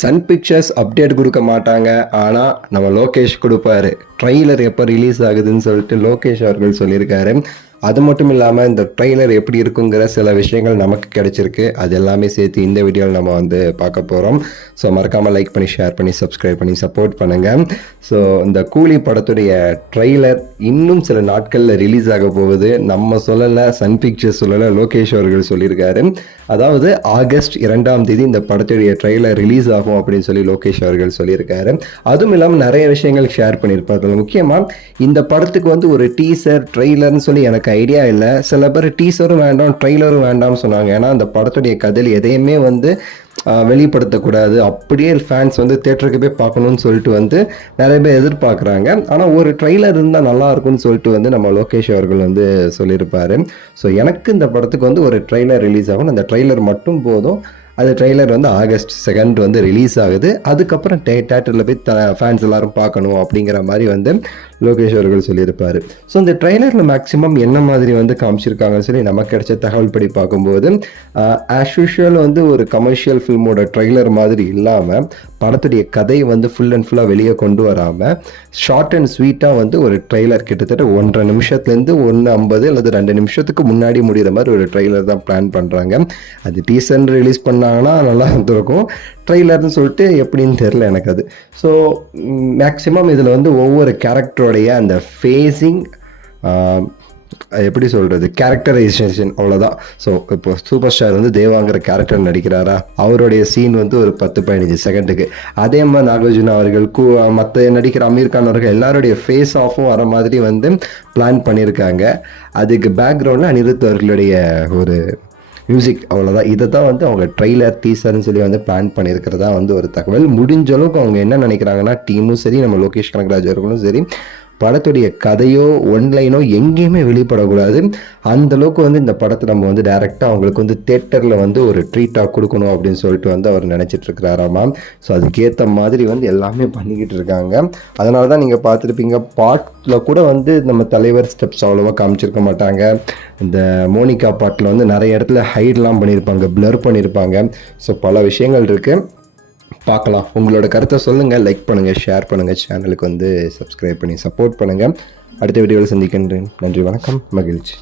Sun pictures update கொடுக்க மாட்டாங்க, ஆனால் நம்ம லோகேஷ் கொடுப்பாரு. ட்ரெய்லர் எப்போ ரிலீஸ் ஆகுதுன்னு சொல்லிட்டு லோகேஷ் அவர்கள் சொல்லியிருக்காரு. அது மட்டும் இல்லாமல் இந்த ட்ரெய்லர் எப்படி இருக்குங்கிற சில விஷயங்கள் நமக்கு கிடைச்சிருக்கு. அது எல்லாமே சேர்த்து இந்த வீடியோவில் நம்ம வந்து பார்க்க போகிறோம். ஸோ மறக்காமல் லைக் பண்ணி, ஷேர் பண்ணி, சப்ஸ்கிரைப் பண்ணி சப்போர்ட் பண்ணுங்கள். ஸோ இந்த கூலி படத்துடைய ட்ரெய்லர் இன்னும் சில நாட்களில் ரிலீஸ் ஆக போகுது. நம்ம சொல்லலை, சன் பிக்சர்ஸ் சொல்லலை, லோகேஷ் அவர்கள் சொல்லியிருக்காரு. அதாவது ஆகஸ்ட் 2ஆம் தேதி இந்த படத்துடைய ட்ரெய்லர் ரிலீஸ் ஆகும் அப்படின்னு சொல்லி லோகேஷ் அவர்கள் சொல்லியிருக்காரு. அதுவும் இல்லாமல் நிறைய விஷயங்கள் ஷேர் பண்ணியிருப்பார். முக்கியமாக இந்த படத்துக்கு வந்து ஒரு டீசர் ட்ரெய்லர்னு சொல்லி எனக்கு ஐடியா இல்லை. சில பேர் டீசரும் வேண்டாம் ட்ரெய்லரும் வேண்டாம்னு சொன்னாங்க. ஏன்னா அந்த படத்துடைய கதையில் எதையுமே வந்து வெளிப்படுத்தக்கூடாது, அப்படியே ஃபேன்ஸ் வந்து தேட்டருக்கு போய் பார்க்கணும்னு சொல்லிட்டு வந்து நிறைய பேர் எதிர்பார்க்குறாங்க. ஆனால் ஒரு ட்ரெய்லர் இருந்தால் நல்லா இருக்கும்னு சொல்லிட்டு வந்து நம்ம லோகேஷ் அவர்கள் வந்து சொல்லியிருப்பார். ஸோ எனக்கு இந்த படத்துக்கு வந்து ஒரு ட்ரெய்லர் ரிலீஸ் ஆகும், அந்த ட்ரெய்லர் மட்டும் போதும். அது ட்ரெய்லர் வந்து ஆகஸ்ட் 2 வந்து ரிலீஸ் ஆகுது. அதுக்கப்புறம் தேட்டரில் போய் ஃபேன்ஸ் எல்லாரும் பார்க்கணும் அப்படிங்கிற மாதிரி வந்து லோகேஷ் அவர்கள் சொல்லியிருப்பார். ஸோ இந்த ட்ரெய்லரில் மேக்ஸிமம் என்ன மாதிரி வந்து காமிச்சிருக்காங்கன்னு சொல்லி நமக்கு கிடைச்ச தகவல் படி பார்க்கும்போது ஆஸ் யூஷுவல் வந்து ஒரு கமர்ஷியல் ஃபில்மோட ட்ரெய்லர் மாதிரி இல்லாமல் படத்துடைய கதையை வந்து ஃபுல் அண்ட் ஃபுல்லாக வெளியே கொண்டு வராமல் ஷார்ட் அண்ட் ஸ்வீட்டாக வந்து ஒரு ட்ரெய்லர் கிட்டத்தட்ட 1.5 நிமிஷத்துலேருந்து 1:50 அல்லது 2 நிமிஷத்துக்கு முன்னாடி முடிகிற மாதிரி ஒரு ட்ரெய்லர் தான் பிளான் பண்ணுறாங்க. அது டீசர் ரிலீஸ் பண்ணாங்கன்னா நல்லா இருந்திருக்கும். ட்ரெய்லர்னு சொல்லிட்டு எப்படின்னு தெரில எனக்கு அது. ஸோ மேக்ஸிமம் இதில் வந்து ஒவ்வொரு கேரக்டருடைய அந்த ஃபேஸிங், எப்படி சொல்கிறது, கேரக்டரைசேஷன், அவ்வளோதான். ஸோ இப்போ சூப்பர் ஸ்டார் வந்து தேவாங்கிற கேரக்டர் நடிக்கிறாரா, அவருடைய சீன் வந்து ஒரு 10-15 செகண்டுக்கு. அதே மாதிரி நாகார்ஜுனா அவர்கள் மற்ற நடிக்கிற அமீர் கான் அவர்கள் எல்லாருடைய ஃபேஸ் ஆஃபும் வர மாதிரி வந்து பிளான் பண்ணியிருக்காங்க. அதுக்கு பேக்ரவுண்டில் அனிருத் அவர்களுடைய ஒரு மியூசிக், அவ்வளோதான். இதை தான் வந்து அவங்க ட்ரெய்லர் டீசர்னு சொல்லி வந்து பிளான் பண்ணியிருக்கிறதா வந்து ஒரு தகவல். முடிஞ்ச அளவுக்கு அவங்க என்ன நினைக்கிறாங்கன்னா, டீமும் சரி, நம்ம லோகேஷ் கனகராஜ் அவர்களும் சரி, படத்துடைய கதையோ ஒன்லைனோ எங்கேயுமே வெளிப்படக்கூடாது. அந்தளவுக்கு வந்து இந்த படத்தை நம்ம வந்து டைரெக்டாக அவங்களுக்கு வந்து தேட்டரில் வந்து ஒரு ட்ரீட்டாக கொடுக்கணும் அப்படின்னு சொல்லிட்டு வந்து அவர் நினச்சிட்ருக்கிறாராமா. ஸோ அதுக்கேற்ற மாதிரி வந்து எல்லாமே பண்ணிக்கிட்டு இருக்காங்க. அதனால தான் நீங்கள் பார்த்துருப்பீங்க, பாட்டில் கூட வந்து நம்ம தலைவர் ஸ்டெப்ஸ் அவ்வளோவா காமிச்சிருக்க மாட்டாங்க. இந்த மோனிகா பாட்டில் வந்து நிறைய இடத்துல ஹைட்லாம் பண்ணியிருப்பாங்க, பிளர் பண்ணியிருப்பாங்க. ஸோ பல விஷயங்கள் இருக்குது, பார்க்கலாம். உங்களோட கருத்தை சொல்லுங்கள், லைக் பண்ணுங்கள், ஷேர் பண்ணுங்கள், சேனலுக்கு வந்து சப்ஸ்கிரைப் பண்ணி சப்போர்ட் பண்ணுங்கள். அடுத்த வீடியோவில் சந்திக்கின்றேன். நன்றி, வணக்கம், மகிழ்ச்சி.